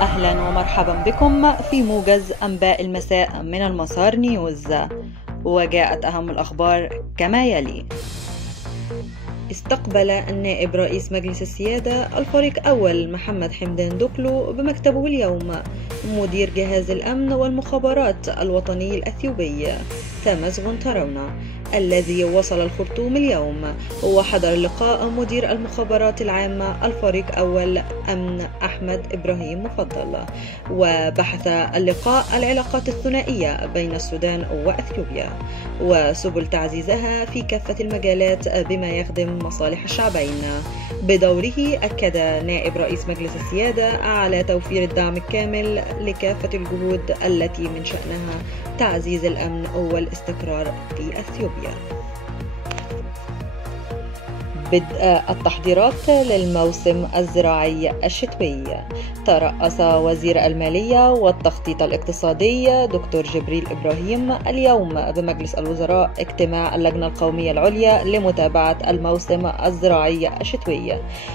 أهلا ومرحبا بكم في موجز أنباء المساء من المسار نيوز، وجاءت أهم الأخبار كما يلي. استقبل النائب رئيس مجلس السيادة الفريق أول محمد حمدان دقلو بمكتبه اليوم مدير جهاز الأمن والمخابرات الوطني الأثيوبي تامز غونتارونا الذي وصل الخرطوم اليوم، وحضر اللقاء مدير المخابرات العامة الفريق أول أمن أحمد إبراهيم مفضل، وبحث اللقاء العلاقات الثنائية بين السودان وأثيوبيا وسبل تعزيزها في كافة المجالات بما يخدم مصالح الشعبين. بدوره أكد نائب رئيس مجلس السيادة على توفير الدعم الكامل لكافة الجهود التي من شأنها تعزيز الأمن والاستقرار في أثيوبيا. بدء التحضيرات للموسم الزراعي الشتوي. ترأس وزير المالية والتخطيط الاقتصادي دكتور جبريل إبراهيم اليوم بمجلس الوزراء اجتماع اللجنة القومية العليا لمتابعة الموسم الزراعي الشتوي،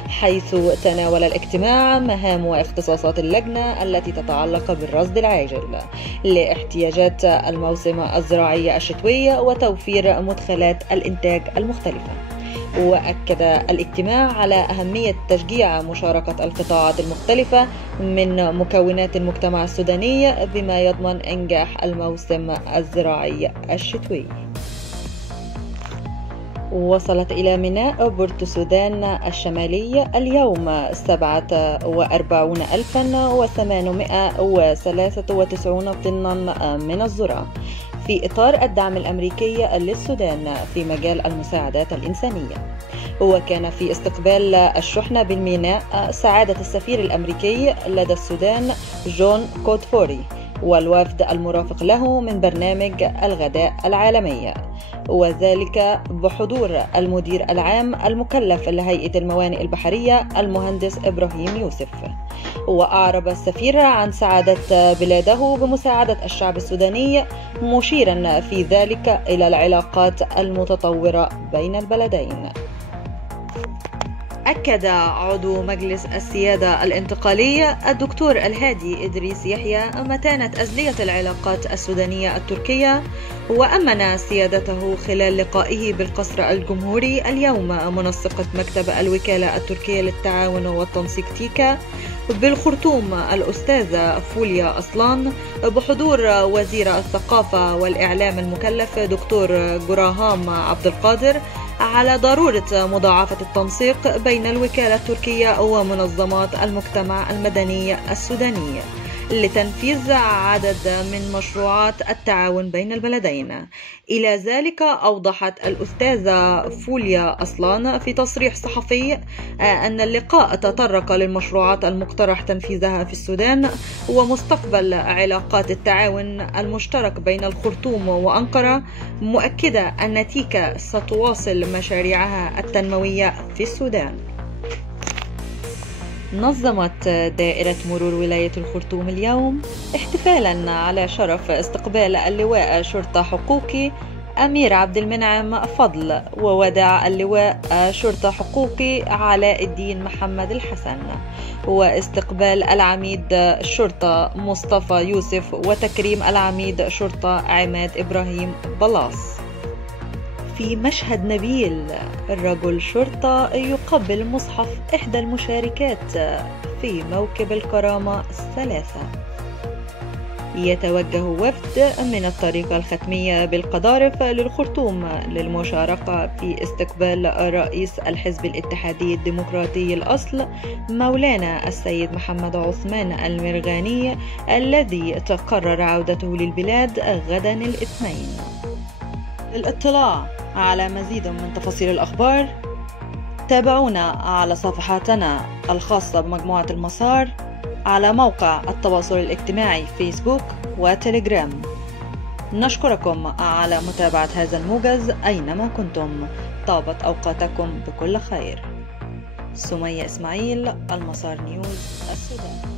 حيث تناول الاجتماع مهام واختصاصات اللجنة التي تتعلق بالرصد العاجل لاحتياجات الموسم الزراعي الشتوي وتوفير مدخلات الإنتاج المختلفة. وأكد الاجتماع على أهمية تشجيع مشاركة القطاعات المختلفة من مكونات المجتمع السوداني بما يضمن إنجاح الموسم الزراعي الشتوي. وصلت إلى ميناء بورتو السودان الشمالي اليوم 47,893 طنا من الذرة في إطار الدعم الأمريكي للسودان في مجال المساعدات الإنسانية. وكان في استقبال الشحنة بالميناء سعادة السفير الأمريكي لدى السودان جون كودفوري والوفد المرافق له من برنامج الغداء العالمي، وذلك بحضور المدير العام المكلف لهيئة الموانئ البحرية المهندس إبراهيم يوسف. وأعرب السفير عن سعادة بلاده بمساعدة الشعب السوداني، مشيرا في ذلك إلى العلاقات المتطورة بين البلدين. أكد عضو مجلس السيادة الانتقالي الدكتور الهادي إدريس يحيى متانة أزلية العلاقات السودانية التركية، وأمن سيادته خلال لقائه بالقصر الجمهوري اليوم منسقة مكتب الوكالة التركية للتعاون والتنسيق تيكا بالخرطوم الأستاذة فوليا أصلان بحضور وزير الثقافة والإعلام المكلف دكتور جراهام عبد القادر على ضرورة مضاعفة التنسيق بين الوكالة التركية ومنظمات المجتمع المدني السوداني لتنفيذ عدد من مشروعات التعاون بين البلدين. إلى ذلك أوضحت الأستاذة فوليا أصلان في تصريح صحفي أن اللقاء تطرق للمشروعات المقترح تنفيذها في السودان ومستقبل علاقات التعاون المشترك بين الخرطوم وأنقرة، مؤكدة أن تيكا ستواصل مشاريعها التنموية في السودان. نظمت دائرة مرور ولاية الخرطوم اليوم احتفالا على شرف استقبال اللواء شرطة حقوقي أمير عبد المنعم فضل ووداع اللواء شرطة حقوقي علاء الدين محمد الحسن، واستقبال العميد شرطة مصطفى يوسف وتكريم العميد شرطة عماد إبراهيم بلاص. في مشهد نبيل رجل شرطة يقبل مصحف إحدى المشاركات في موكب الكرامة الثلاثة. يتوجه وفد من الطريقة الختمية بالقضارف للخرطوم للمشاركة في استقبال رئيس الحزب الاتحادي الديمقراطي الأصل مولانا السيد محمد عثمان المرغاني الذي تقرر عودته للبلاد غدا الاثنين. للاطلاع على مزيد من تفاصيل الأخبار تابعونا على صفحاتنا الخاصة بمجموعة المسار على موقع التواصل الاجتماعي فيسبوك وتليجرام. نشكركم على متابعة هذا الموجز أينما كنتم. طابت أوقاتكم بكل خير. سمية إسماعيل، المسار نيوز، السودان.